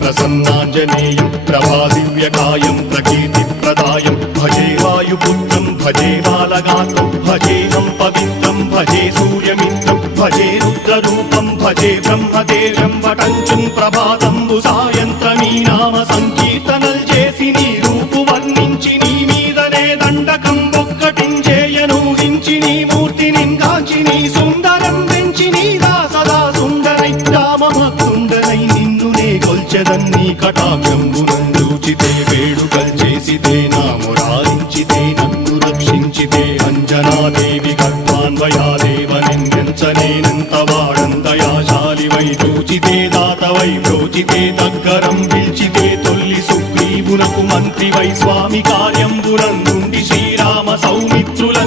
ప్రసన్నాంజనేయం ప్రభాదివ్యకాయం ప్రకీర్తిప్రదాయం భజే వాయుపుత్రం భజే బాలగాత్రం భజేహం పవిత్రం భజే సూర్యమిత్రం భజే రుద్రరూపం భజే బ్రహ్మదేవం వటంచుం ప్రభాతంబు సాయంత్రమీ నామ సంకీర్తనల్ చేసి నీ రూపు వర్ణించి నీ మీదనే దండకం ఒక్కటించేయనూహించి నీ మూర్తిని గాంచి నీ సుందరం పెంచి నీదా సదా సుందరై రామభక్తుండనై నిన్నునే కొల్చెదన్నీ కటాక్షంబునందూచితే వేడుకల్ చేసితే నా మురారించితే నన్ను రక్షించితే అంజనాదేవి గర్భాన్వయాదేవ నిందించనేనంత వాడందయాశాలివై చూచితే దాతవై బ్రోచితే దగ్గరం పిలిచితే తొల్లి సుగ్రీవునకు మంత్రివై స్వామి కార్యంబునందుండి శ్రీరామ సౌమిత్రుల